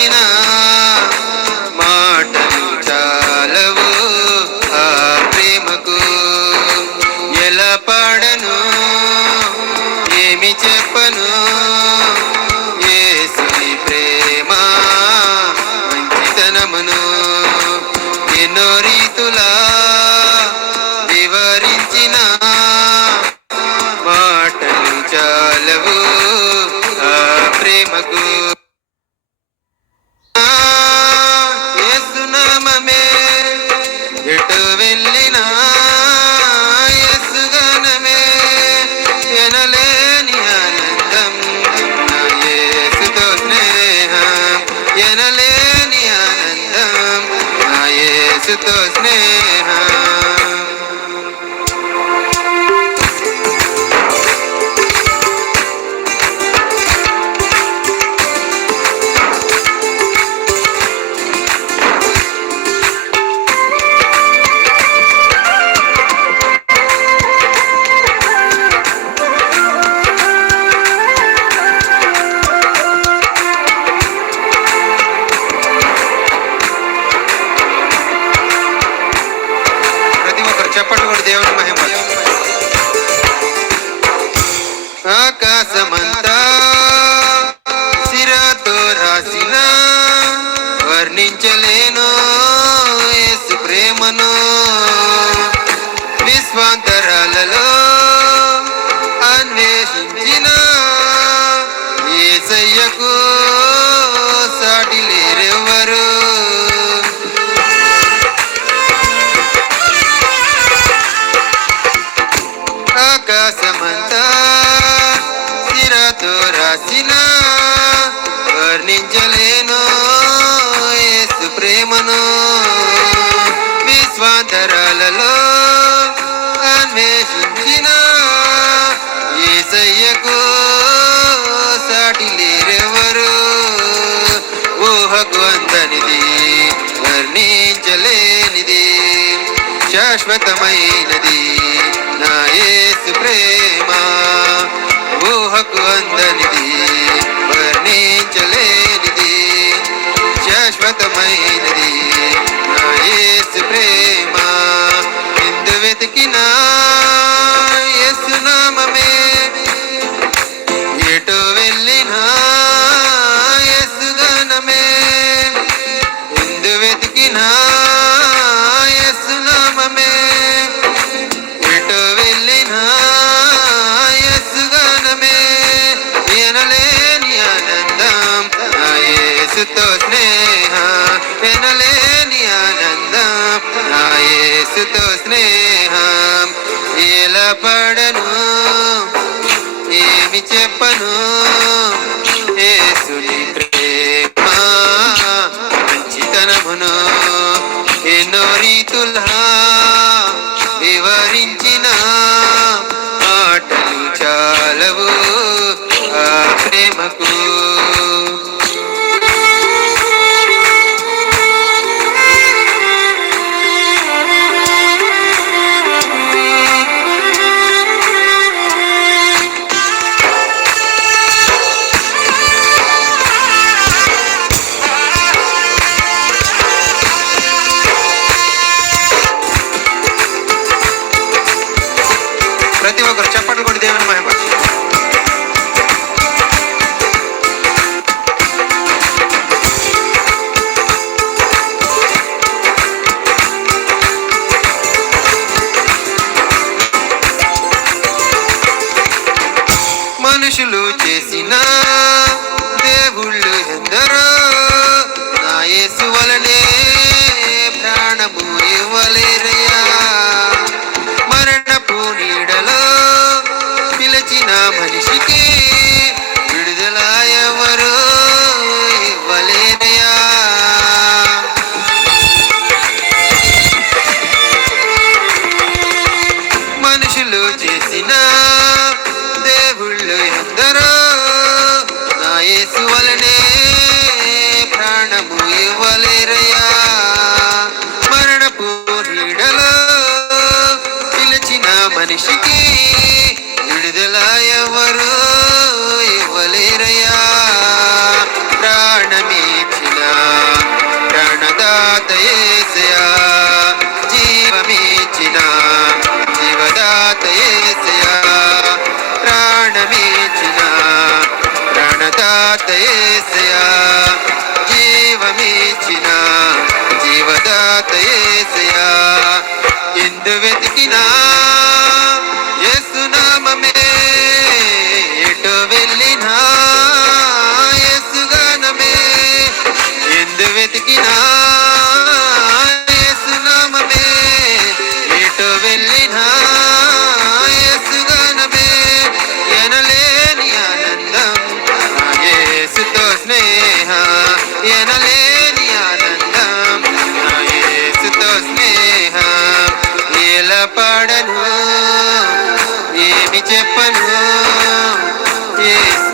వివరించిన మాటలు చాలవు ఆ ప్రేమకు. ఎలా పాడను, ఏమి చెప్పను, యేసుని ప్రేమ మంచితనమును ఎన్నో రీతులా వివరించిన మాటలు చాలవు ఆ ప్రేమకు. యేసునామమే ఎటు వెళ్ళినా యేసుగానమే ఎనలేని ఆనందం నా యేసుతో స్నేహం. ఎనలేని ఆనందం నా యేసుతో స్నేహం. చెప్పండి కూడా దేవుని మహిమ. ఆకాశమంతా సిరాతో రాసిన వర్ణించలేను యేసు ప్రేమను. విశ్వాంతరాలలో అన్వేషించిన యేసయ్యకు సాటి లేరెవ్వరు. ఆకాశమంతా సిరాతో రాసిన వర్ణించలేను యేసు ప్రేమను. విశ్వాంతరాలలో అన్వేషించిన యేసయ్యకు సాటి లేరెవరు. ఊహకు అందనిది, వర్ణించలేనిది, శాశ్వతమైనది నా యేసు ప్రేమ. ఊహకు అందనిది, వర్ణించలేనిది, శాశ్వతమైనది నా యేసు ప్రేమ. ఎందు వెతికినా యేసునామమే, ఎటు వెళ్ళినా యేసుగానమే. ఎందు వెతికినా యేసునామమే, ఎటు వెళ్ళినా యేసుగానమే. ఎనలేని ఆనందం నా యేసుతో స్నేహం. ఎనలేని ఆనందం నా యేసుతో స్నేహం. ఎలా పడను, ఏమి చెప్పను, యేసుని ప్రేమ మంచితనమును ఎన్నో రీతులా వివరించిన మాటలు చాలవు ఆ ప్రేమకు. ఎందు వెతికినా యేసునామమే, ఎటు వెళ్ళినా యేసుగానమే. ఎందు వెతికినా యేసునామమే, ఎటు వెళ్ళినా యేసుగానమే. ఎనలేని ఆనందం నా యేసుతో స్నేహ, ఎనలేని ఆనందం నా యేసుతో స్నేహ. ఎలా పాడను, ఏమి చెప్పను, యేసు